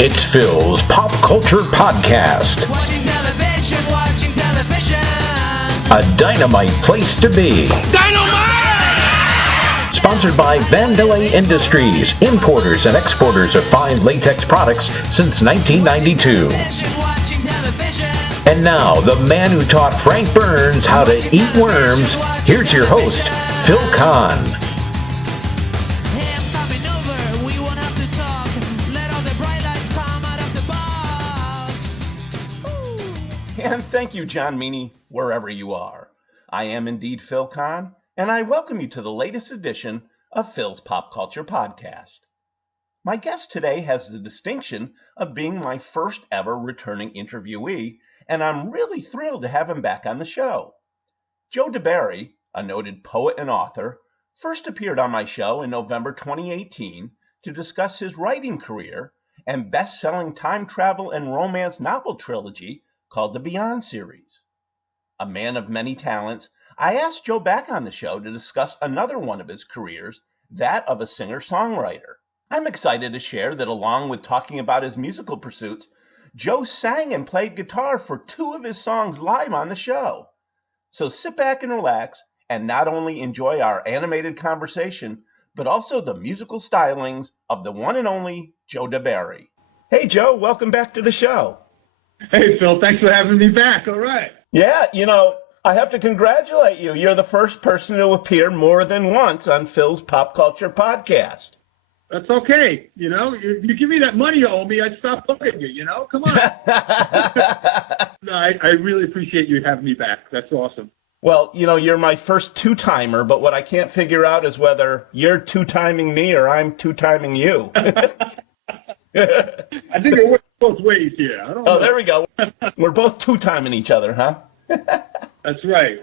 It's Phil's Pop Culture Podcast. Watching television. A dynamite place to be. Dynamite! Sponsored by Vandelay Industries, importers and exporters of fine latex products since 1992. Watching television. And now, the man who taught Frank Burns how to eat worms, here's your host, Phil Kahn. Hey, I'm coming over. We won't have to talk. Let all the bright lights come out of the box. And thank you, John Meany, wherever you are. I am indeed Phil Kahn, and I welcome you to the latest edition of Phil's Pop Culture Podcast. My guest today has the distinction of being my first ever returning interviewee, and I'm really thrilled to have him back on the show. Joe Di Bari, a noted poet and author, first appeared on my show in November 2018 to discuss his writing career and best-selling time travel and romance novel trilogy called the Beyond series. A man of many talents, I asked Joe back on the show to discuss another one of his careers, that of a singer-songwriter. I'm excited to share that along with talking about his musical pursuits, Joe sang and played guitar for two of his songs live on the show. So sit back and relax and not only enjoy our animated conversation, but also the musical stylings of the one and only Joe Di Bari. Hey Joe, welcome back to the show. Hey, Phil, thanks for having me back. All right. Yeah, I have to congratulate you. You're the first person to appear more than once on Phil's Pop Culture Podcast. That's okay. You give me that money you owe me, I stop looking at you, Come on. No, I really appreciate you having me back. That's awesome. Well, you're my first two-timer, but what I can't figure out is whether you're two-timing me or I'm two-timing you. I think it works both ways here. I don't know. There we go. We're both two-timing each other, huh? That's right.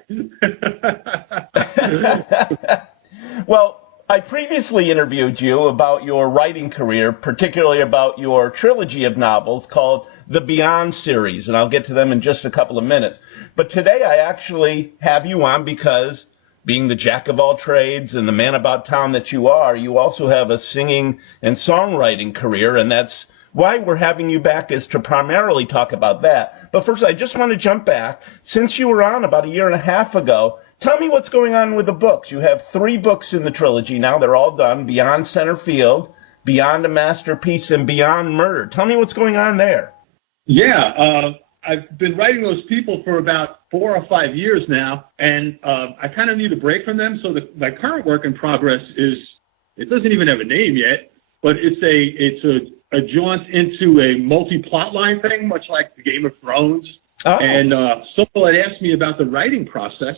Well, I previously interviewed you about your writing career, particularly about your trilogy of novels called the Beyond series, and I'll get to them in just a couple of minutes. But today I actually have you on because, being the jack of all trades and the man about town that you are, you also have a singing and songwriting career, and that's why we're having you back, is to primarily talk about that. But first, I just want to jump back. Since you were on about a year and a half ago, tell me what's going on with the books. You have 3 books in the trilogy now. They're all done. Beyond Center Field, Beyond a Masterpiece, and Beyond Murder. Tell me what's going on there. Yeah, I've been writing those people for about 4 or 5 years now, and I kind of need a break from them. So my current work in progress it doesn't even have a name yet, but it's a jaunt into a multi-plot line thing, much like the Game of Thrones. Oh. And someone had asked me about the writing process,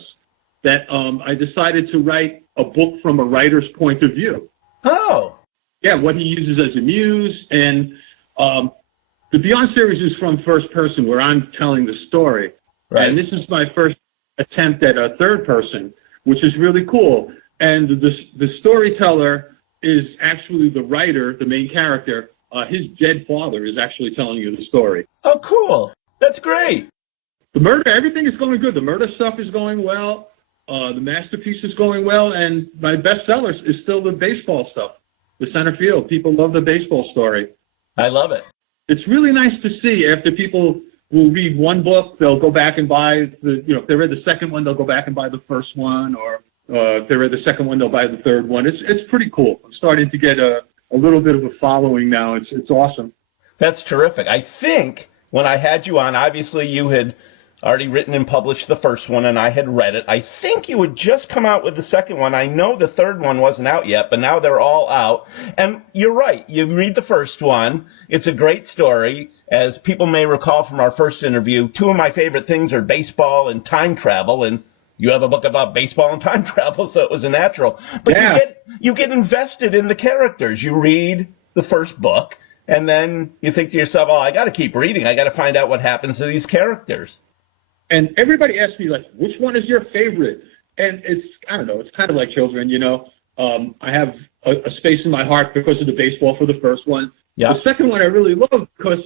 that I decided to write a book from a writer's point of view. Oh. Yeah, what he uses as a muse. And the Beyond series is from first person, where I'm telling the story. Right. And this is my first attempt at a third person, which is really cool. And the storyteller is actually the writer, the main character. His dead father is actually telling you the story. Oh, cool. That's great. The murder, everything is going good. The murder stuff is going well. The masterpiece is going well. And my bestseller is still the baseball stuff, the Center Field. People love the baseball story. I love it. It's really nice to see after people will read one book, they'll go back and buy if they read the second one, they'll go back and buy the first one, or if they read the second one, they'll buy the third one. It's pretty cool. I'm starting to get a little bit of a following now. It's awesome. That's terrific. I think when I had you on, obviously you had already written and published the first one, and I had read it. I think you had just come out with the second one. I know the third one wasn't out yet, but now they're all out. And you're right. You read the first one. It's a great story. As people may recall from our first interview, 2 of my favorite things are baseball and time travel, and you have a book about baseball and time travel, so it was a natural. But yeah. You get invested in the characters. You read the first book, and then you think to yourself, I got to keep reading. I got to find out what happens to these characters. And everybody asks me, which one is your favorite? And I don't know, it's kind of like children, I have a space in my heart because of the baseball for the first one. Yeah. The second one I really love because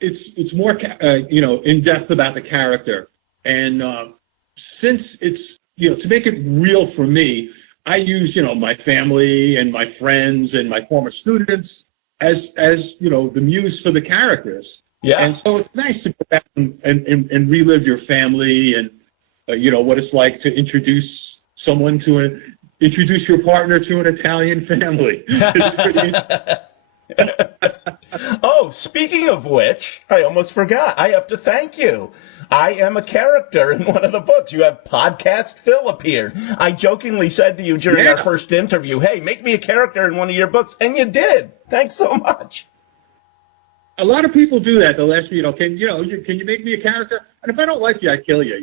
it's more, in depth about the character. And since it's, to make it real for me, I use, my family and my friends and my former students as you know, the muse for the characters. Yeah. And so it's nice to go back and relive your family and you know what it's like to introduce your partner to an Italian family. It's pretty Oh, speaking of which, I almost forgot. I have to thank you. I am a character in one of the books. You have Podcast Phil appeared. I jokingly said to you during our first interview, hey, make me a character in one of your books, and you did. Thanks so much. A lot of people do that. They'll ask me, can you make me a character? And if I don't like you, I kill you,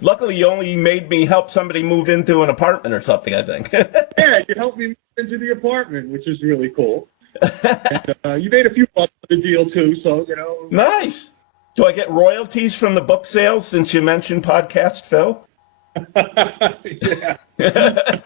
Luckily, you only made me help somebody move into an apartment or something, I think. Yeah, you helped me move into the apartment, which is really cool. And, you made a few bucks on the deal, too, so, Nice. Do I get royalties from the book sales since you mentioned Podcast Phil? Yeah.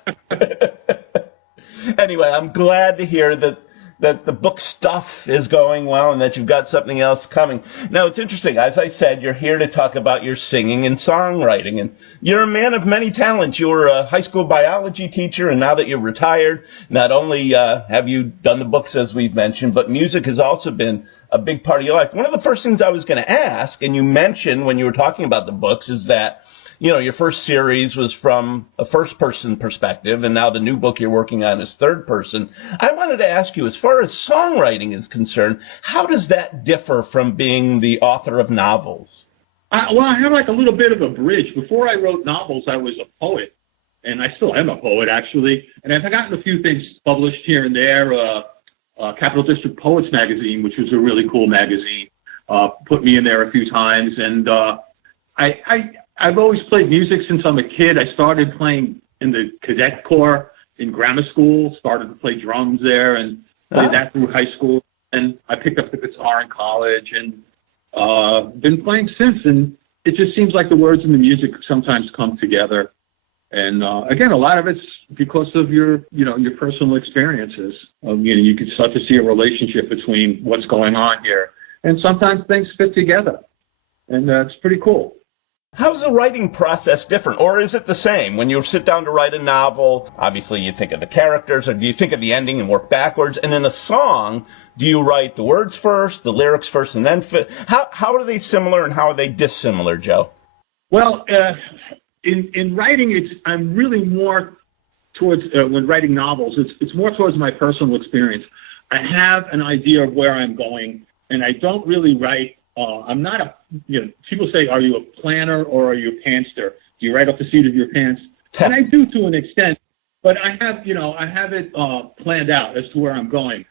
Anyway, I'm glad to hear that the book stuff is going well and that you've got something else coming. Now, it's interesting. As I said, you're here to talk about your singing and songwriting, and you're a man of many talents. You were a high school biology teacher, and now that you're retired, not only have you done the books, as we've mentioned, but music has also been a big part of your life. One of the first things I was going to ask, and you mentioned when you were talking about the books, is that your first series was from a first-person perspective, and now the new book you're working on is third-person. I wanted to ask you, as far as songwriting is concerned, how does that differ from being the author of novels? Well, I have like a little bit of a bridge. Before I wrote novels, I was a poet, and I still am a poet, actually. And I've gotten a few things published here and there. Capital District Poets Magazine, which was a really cool magazine, put me in there a few times. And I've always played music since I'm a kid. I started playing in the cadet corps in grammar school, started to play drums there and played that through high school. And I picked up the guitar in college and been playing since. And it just seems like the words and the music sometimes come together. And again, a lot of it's because of your personal experiences. You can start to see a relationship between what's going on here. And sometimes things fit together. And it's pretty cool. How's the writing process different, or is it the same? When you sit down to write a novel, obviously you think of the characters, or do you think of the ending and work backwards? And in a song, do you write the words first, the lyrics first, and then how are they similar and how are they dissimilar, Joe? Well, in writing, I'm really more towards, when writing novels, it's more towards my personal experience. I have an idea of where I'm going, and I don't really write. I'm not people say, are you a planner or are you a pantser? Do you write off the seat of your pants? And I do to an extent, but I have it planned out as to where I'm going.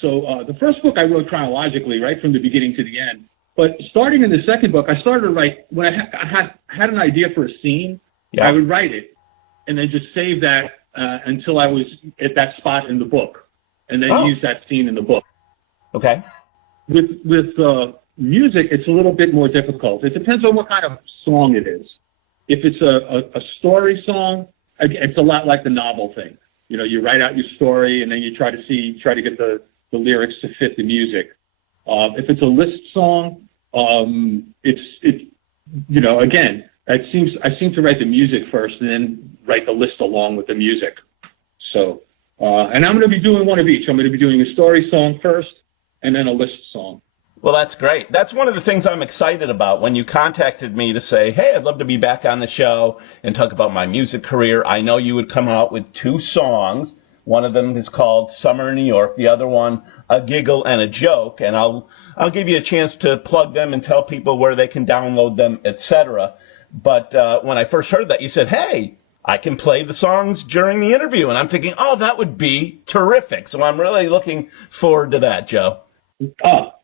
So the first book I wrote chronologically, right from the beginning to the end. But starting in the second book, I started to write, when I had an idea for a scene, I would write it and then just save that until I was at that spot in the book and then use that scene in the book. Okay. With music, it's a little bit more difficult. It depends on what kind of song it is. If it's a story song, it's a lot like the novel thing. You write out your story and then you try to get the lyrics to fit the music. If it's a list song, again, I seem to write the music first and then write the list along with the music. So, and I'm going to be doing one of each. I'm going to be doing a story song first and then a list song. Well, that's great. That's one of the things I'm excited about. When you contacted me to say, hey, I'd love to be back on the show and talk about my music career, I know you would come out with 2 songs. One of them is called Summer in New York. The other one, A Giggle and a Joke. And I'll give you a chance to plug them and tell people where they can download them, etc. But when I first heard that, you said, hey, I can play the songs during the interview. And I'm thinking, oh, that would be terrific. So I'm really looking forward to that, Joe.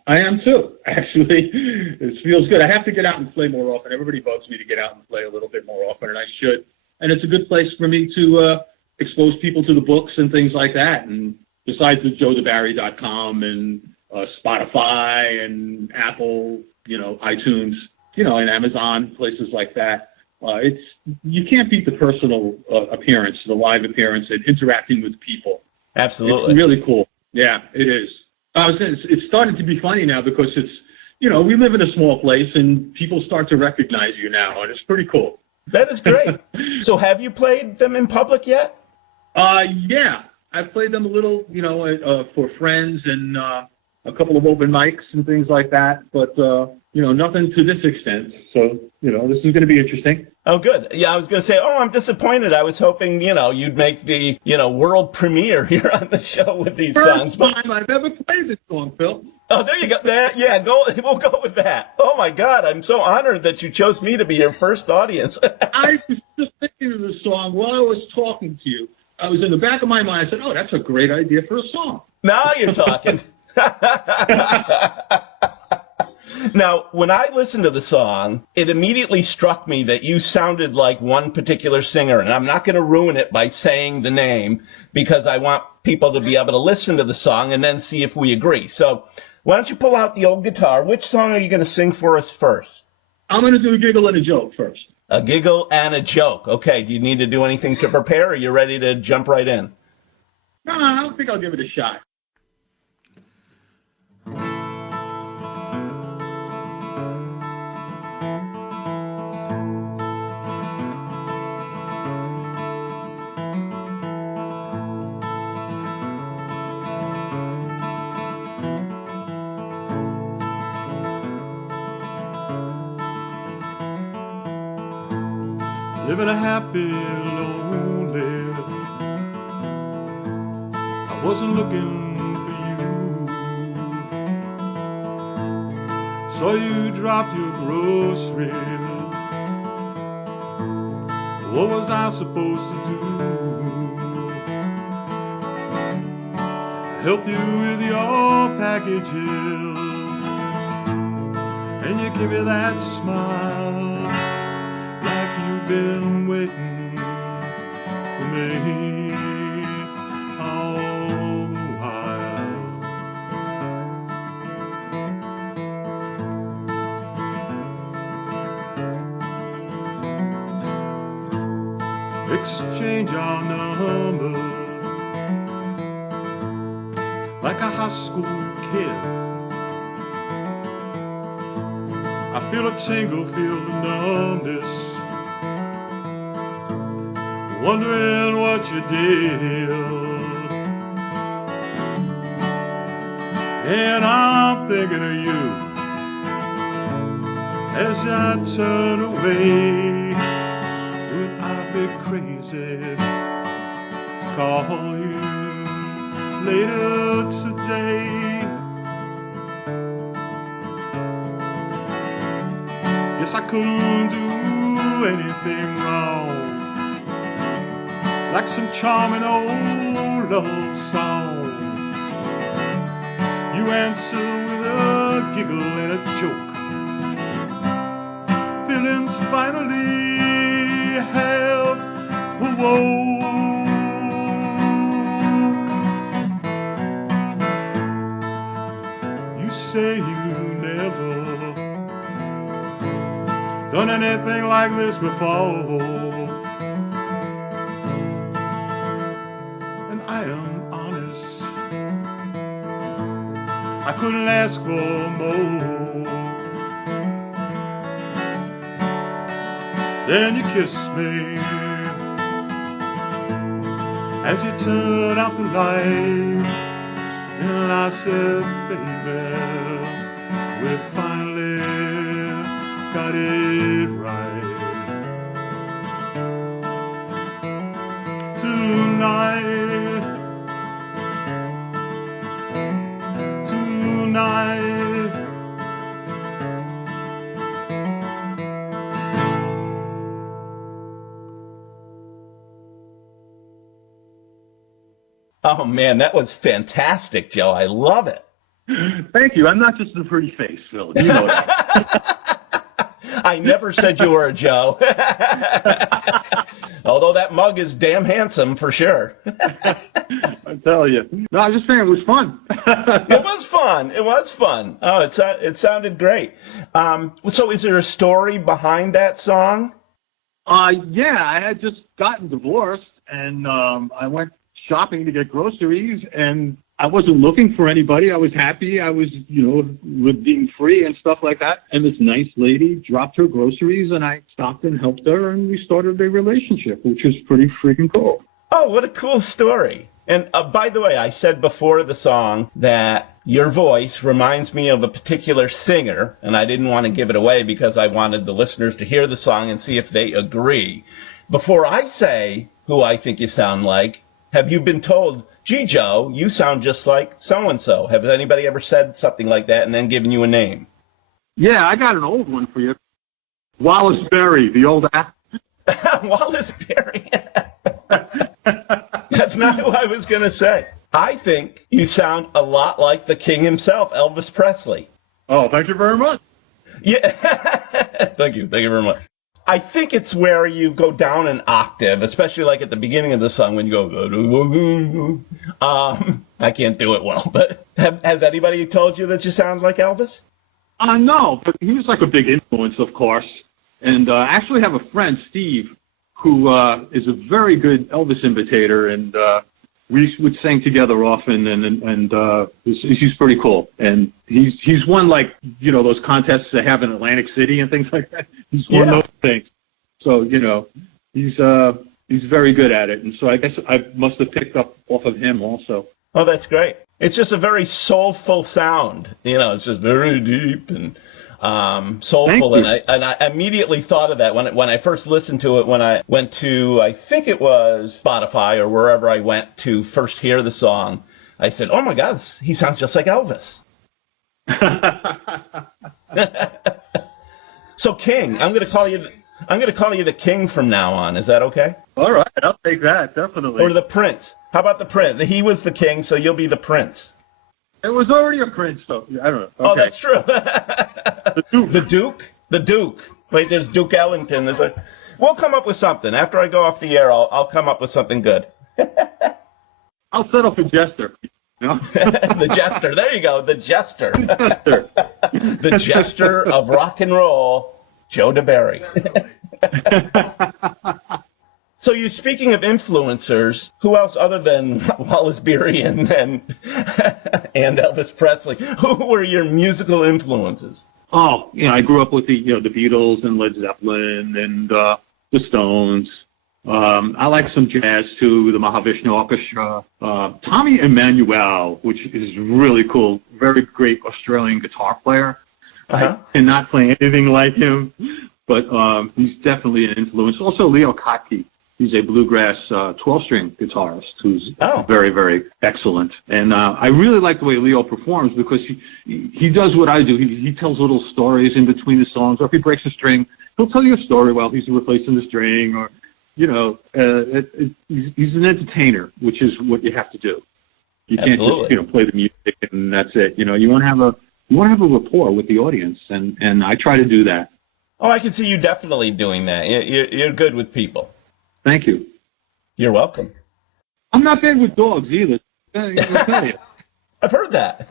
I am too, actually. It feels good. I have to get out and play more often. Everybody bugs me to get out and play a little bit more often, and I should. And it's a good place for me to expose people to the books and things like that. And besides the joedibari.com and Spotify and Apple, iTunes, and Amazon, places like that. You can't beat the personal appearance, the live appearance, and interacting with people. Absolutely. It's really cool. Yeah, it is. It's starting to be funny now because it's, we live in a small place and people start to recognize you now, and it's pretty cool. That is great. So have you played them in public yet? Yeah. I've played them a little, for friends and a couple of open mics and things like that, but, nothing to this extent. So, this is going to be interesting. Oh, good. Yeah, I was going to say, I'm disappointed. I was hoping, you'd make the, world premiere here on the show with these songs. First time I've ever played this song, Phil. Oh, there you go. Yeah, we'll go with that. Oh, my God. I'm so honored that you chose me to be your first audience. I was just thinking of the song while I was talking to you. I was in the back of my mind. I said, that's a great idea for a song. Now you're talking. Now, when I listened to the song, it immediately struck me that you sounded like one particular singer, and I'm not going to ruin it by saying the name because I want people to be able to listen to the song and then see if we agree. So why don't you pull out the old guitar? Which song are you going to sing for us first? I'm going to do a giggle and a joke first. A giggle and a joke. Okay, do you need to do anything to prepare, or are you ready to jump right in? No, I don't think I'll give it a shot. Living a happy, lonely. I wasn't looking for you. Saw you drop your groceries. What was I supposed to do? Help you with your packages, and you give me that smile. Been waiting for me all the while. Exchange our numbers like a high school kid. I feel a tingle, feel the numbness, wondering what you did. And I'm thinking of you as I turn away. Would I be crazy to call you later today? Guess I couldn't do anything wrong, like some charming old love song. You answer with a giggle and a joke. Feelings finally have awoke. You say you never done anything like this before. I am honest, I couldn't ask for more. Then you kissed me as you turned out the light, and I said, baby, we finally got it right. Tonight, Oh, man, that was fantastic, Joe. I love it. Thank you. I'm not just a pretty face, Phil. You know that. I never said you were a Joe. Although that mug is damn handsome for sure. I tell you. No, I was just saying it was fun. It was fun. It was fun. Oh, it sounded great. So is there a story behind that song? Yeah, I had just gotten divorced, and I went shopping to get groceries, and I wasn't looking for anybody. I was happy. I was, with being free and stuff like that. And this nice lady dropped her groceries, and I stopped and helped her, and we started a relationship, which was pretty freaking cool. Oh, what a cool story. And by the way, I said before the song that your voice reminds me of a particular singer, and I didn't want to give it away because I wanted the listeners to hear the song and see if they agree. Before I say who I think you sound like, have you been told, gee, Joe, you sound just like so-and-so? Has anybody ever said something like that and then given you a name? Yeah, I got an old one for you. Wallace Berry, the old actor. Wallace Berry. That's not who I was going to say. I think you sound a lot like the king himself, Elvis Presley. Oh, thank you very much. Yeah. Thank you very much. I think it's where you go down an octave, especially like at the beginning of the song when you go, I can't do it well, but has anybody told you that you sound like Elvis? No, but he was like a big influence, of course. And I actually have a friend, Steve, who is a very good Elvis imitator, and we would sing together often, and he's pretty cool. And he's won, like, you know, those contests they have in Atlantic City and things like that. He's won those things. So, you know, he's very good at it. And so I guess I must have picked up off of him also. Oh, that's great. It's just a very soulful sound. You know, it's just very deep and soulful. And I immediately thought of that when I first listened to it, when I went to, I think it was Spotify or wherever I went to first hear the song. I said, oh my God, he sounds just like Elvis. So King, I'm going to call you the King from now on. Is that okay? All right, I'll take that, definitely. Or the Prince. How about the Prince? He was the King, so you'll be the Prince. It was already a prince, though. I don't know. Okay. Oh, that's true. The Duke. The Duke. Wait, there's Duke Ellington. We'll come up with something. After I go off the air, I'll come up with something good. I'll settle for Jester. You know? The Jester. There you go. The Jester. The Jester of rock and roll, Joe Di Bari. So you speaking of influencers, who else other than Wallace Beery and Elvis Presley? Who were your musical influences? Oh, you know, I grew up with the Beatles and Led Zeppelin and the Stones. I like some jazz too, the Mahavishnu Orchestra. Tommy Emmanuel, which is really cool, very great Australian guitar player. Uh-huh. I cannot play anything like him, but he's definitely an influence. Also, Leo Kottke. He's a bluegrass 12-string guitarist who's very, very excellent. And I really like the way Leo performs because he does what I do. He tells little stories in between the songs, or if he breaks a string, he'll tell you a story while he's replacing the string, or, you know, he's an entertainer, which is what you have to do. You can't just, play the music and that's it. You know, you want to have a rapport with the audience, and I try to do that. Oh, I can see you definitely doing that. You're good with people. Thank you. You're welcome. I'm not bad with dogs either. I'll tell you. I've heard that.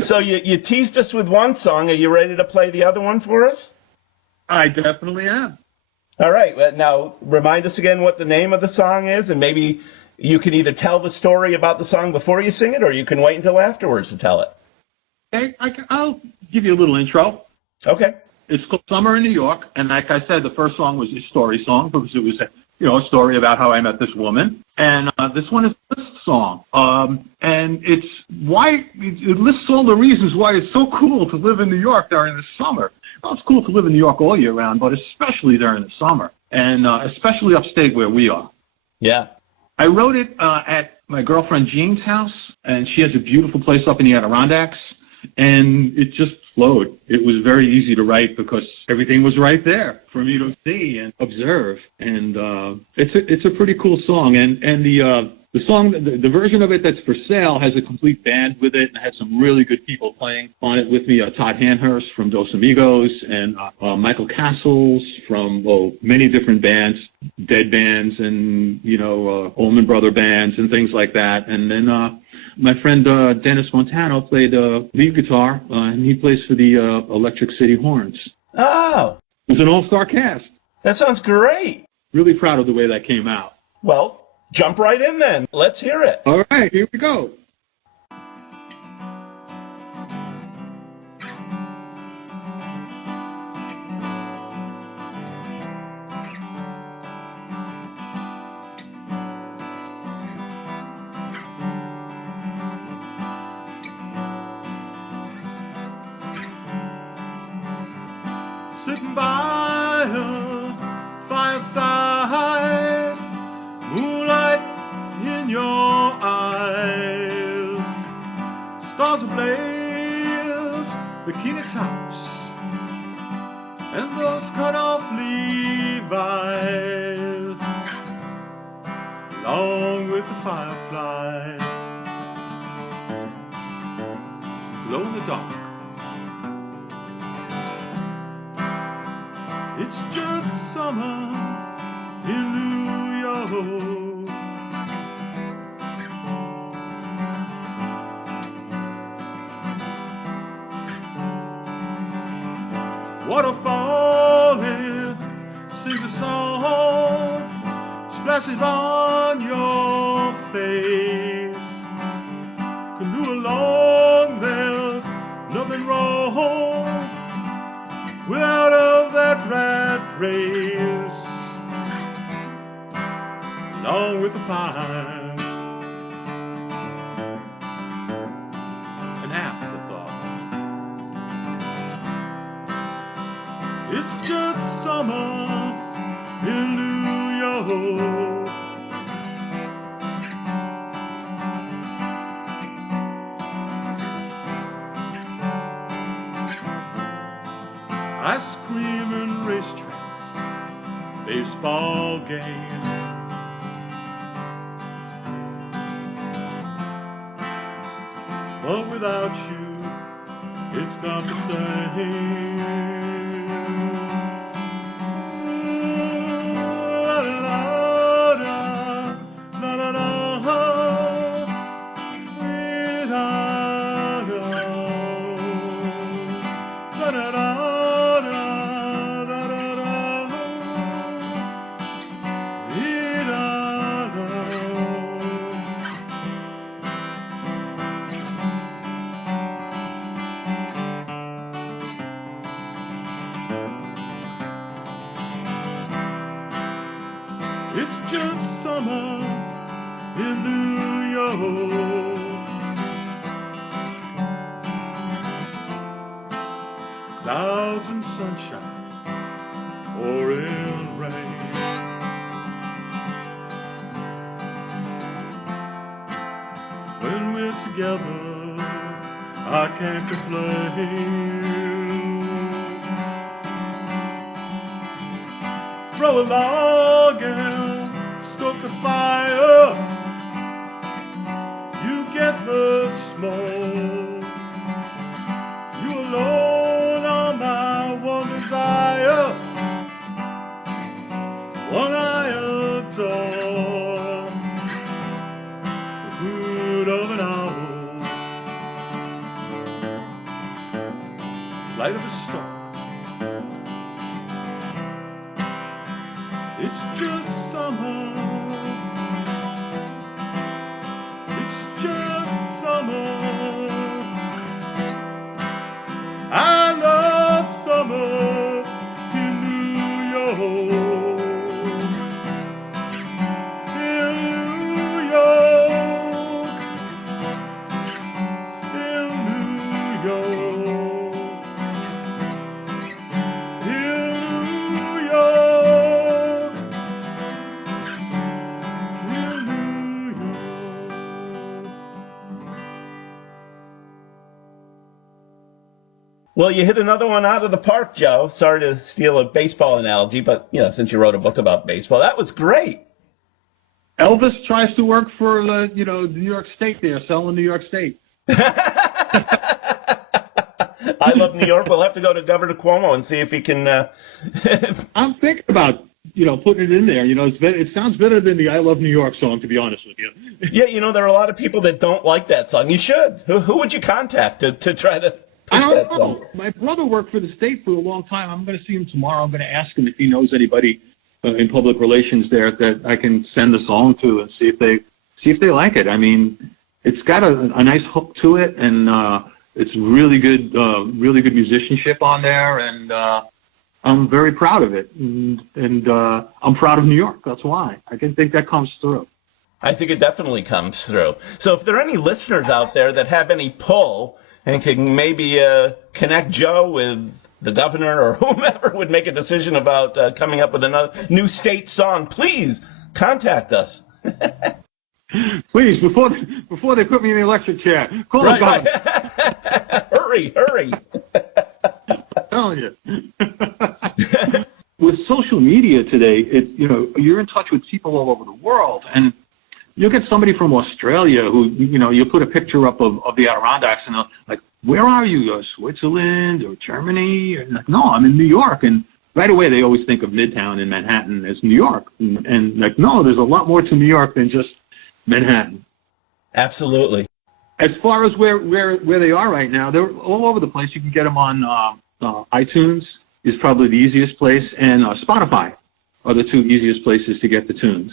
So you teased us with one song. Are you ready to play the other one for us? I definitely am. All right. Now, remind us again what the name of the song is, and maybe you can either tell the story about the song before you sing it, or you can wait until afterwards to tell it. Okay, I'll give you a little intro. Okay. It's called Summer in New York, and like I said, the first song was a story song because it was a story about how I met this woman. And this one is a list song, and it lists all the reasons why it's so cool to live in New York during the summer. Well, it's cool to live in New York all year round, but especially during the summer, and especially upstate where we are. Yeah. I wrote it at my girlfriend Jean's house, and she has a beautiful place up in the Adirondacks, and it just flowed. It was very easy to write because everything was right there for me to see and observe. And it's a pretty cool song. And the song, the version of it that's for sale has a complete band with it and has some really good people playing on it with me. Todd Hanhurst from Dos Amigos and Michael Castles from many different bands, Dead bands and Allman Brother bands and things like that. And then my friend Dennis Montano played lead guitar, and he plays for the Electric City Horns. Oh! It was an all-star cast. That sounds great. Really proud of the way that came out. Well, jump right in then. Let's hear it. All right, here we go. sitting by a fireside, moonlight in your eyes, stars ablaze, bikini tops, and those cut-off Levi's, along with the firefly, glow in the dark. It's just summer in New York. Waterfall sings a song, splashes on your face. Canoe along, there's nothing wrong. We're out of that rat race, along with the pine. An afterthought. It's just summer in New York. Ice cream and racetracks, baseball game. But without you, it's not the same. La la la la, la la la, without you, la la la. It's just summer in New York. Clouds and sunshine, or in rain. When we're together, I can't complain. Throw a log and stoke the fire. You get the smoke. You alone are my one desire, one I adore. The hoot of an owl, flight of a stork. It's just summer. It's just summer. I love summer in New York. In New York. In New York. In New York. Well, you hit another one out of the park, Joe. Sorry to steal a baseball analogy, but, since you wrote a book about baseball, that was great. Elvis tries to work for, New York State there, selling New York State. I love New York. We'll have to go to Governor Cuomo and see if he can. I'm thinking about, putting it in there. It sounds better than the I Love New York song, to be honest with you. Yeah, there are a lot of people that don't like that song. You should. Who would you contact to try to push that song? My brother worked for the state for a long time. I'm going to see him tomorrow. I'm going to ask him if he knows anybody in public relations there that I can send the song to and see if they like it. I mean, it's got a nice hook to it, and it's really good musicianship on there, and I'm very proud of it, and I'm proud of New York. That's why I can think that comes through. I think it definitely comes through. So if there are any listeners out there that have any pull and can maybe connect Joe with the governor or whomever would make a decision about coming up with another new state song, please contact us. Please, before they put me in the electric chair, call Right, Bob. right. Hurry. I'm telling you. With social media today, you're in touch with people all over the world, and you'll get somebody from Australia who, you'll put a picture up of the Adirondacks, and they're like, where are you? Switzerland or Germany? And like, no, I'm in New York. And right away, they always think of Midtown in Manhattan as New York. And like, no, there's a lot more to New York than just Manhattan. Absolutely. As far as where they are right now, they're all over the place. You can get them on iTunes is probably the easiest place, and Spotify are the two easiest places to get the tunes.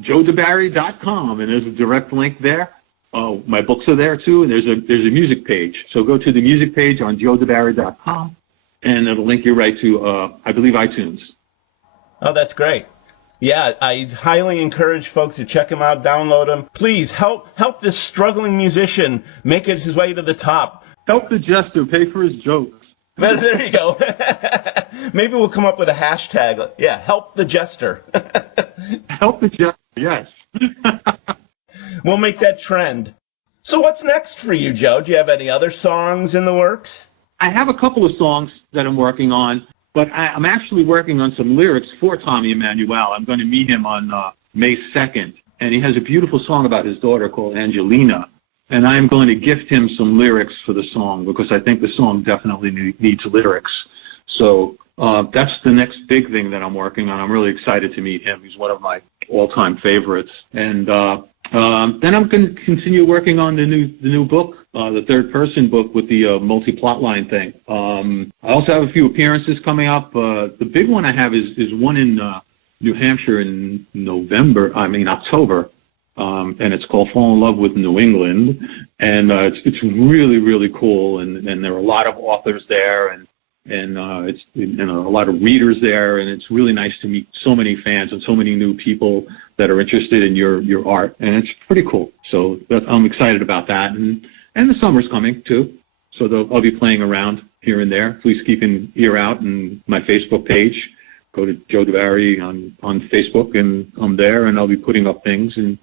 JoeDiBari.com, and there's a direct link there. My books are there too, and there's a music page. So go to the music page on JoeDiBari.com, and it'll link you right to, I believe, iTunes. Oh, that's great. Yeah, I highly encourage folks to check him out, download him. Please help this struggling musician make it his way to the top. Help the jester pay for his jokes. There you go. Maybe we'll come up with a hashtag. Yeah, help the jester. Help the jester, yes. We'll make that trend. So what's next for you, Joe? Do you have any other songs in the works? I have a couple of songs that I'm working on, but I'm actually working on some lyrics for Tommy Emmanuel. I'm going to meet him on May 2nd, and he has a beautiful song about his daughter called Angelina. And I'm going to gift him some lyrics for the song because I think the song definitely needs lyrics. So that's the next big thing that I'm working on. I'm really excited to meet him. He's one of my all-time favorites. And then I'm going to continue working on the new book, the third-person book with the multi-plot line thing. I also have a few appearances coming up. The big one I have is one in New Hampshire in October. And it's called Fall in Love with New England, and it's really, really cool, and there are a lot of authors there, and it's a lot of readers there, and it's really nice to meet so many fans and so many new people that are interested in your art, and it's pretty cool. So I'm excited about that, and the summer's coming too, so I'll be playing around here and there. Please keep an ear out on my Facebook page. Go to Joe Di Bari on Facebook, and I'm there, and I'll be putting up things, and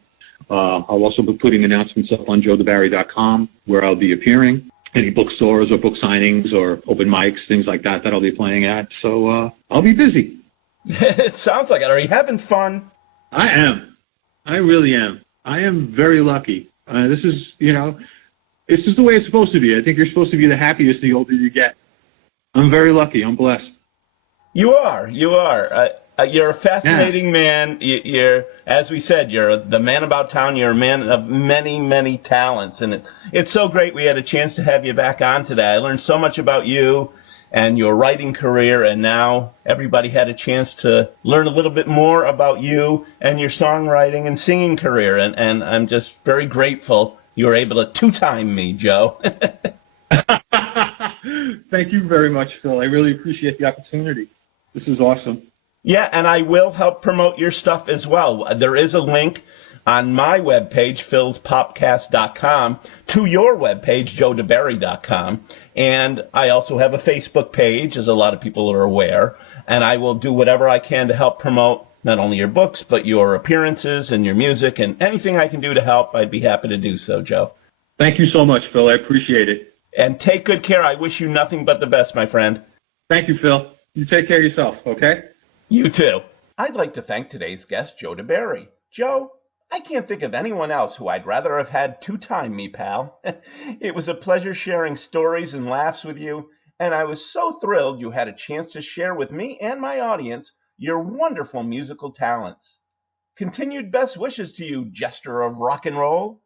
I'll also be putting announcements up on JoeDiBari.com where I'll be appearing, any bookstores or book signings or open mics, things like that I'll be playing at. So I'll be busy. It sounds like it. Are you having fun? I am. I really am. I am very lucky. This is the way it's supposed to be. I think you're supposed to be the happiest the older you get. I'm very lucky. I'm blessed. You are. You're a fascinating man. You're, as we said, you're the man about town. You're a man of many, many talents. And it's so great we had a chance to have you back on today. I learned so much about you and your writing career, and now everybody had a chance to learn a little bit more about you and your songwriting and singing career. And I'm just very grateful you were able to two-time me, Joe. Thank you very much, Phil. I really appreciate the opportunity. This is awesome. Yeah, and I will help promote your stuff as well. There is a link on my webpage, philspopcast.com, to your webpage, joedibari.com. And I also have a Facebook page, as a lot of people are aware. And I will do whatever I can to help promote not only your books, but your appearances and your music. And anything I can do to help, I'd be happy to do so, Joe. Thank you so much, Phil. I appreciate it. And take good care. I wish you nothing but the best, my friend. Thank you, Phil. You take care of yourself, okay? You too. I'd like to thank today's guest, Joe Di Bari. Joe, I can't think of anyone else who I'd rather have had two-time me, pal. It was a pleasure sharing stories and laughs with you, and I was so thrilled you had a chance to share with me and my audience your wonderful musical talents. Continued best wishes to you, jester of rock and roll.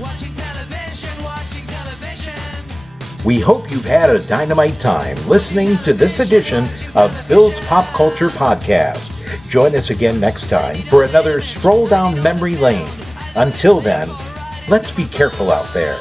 Watching television. We hope you've had a dynamite time listening to this edition of Phil's Pop Culture Podcast. Join us again next time for another stroll down memory lane. Until then, let's be careful out there.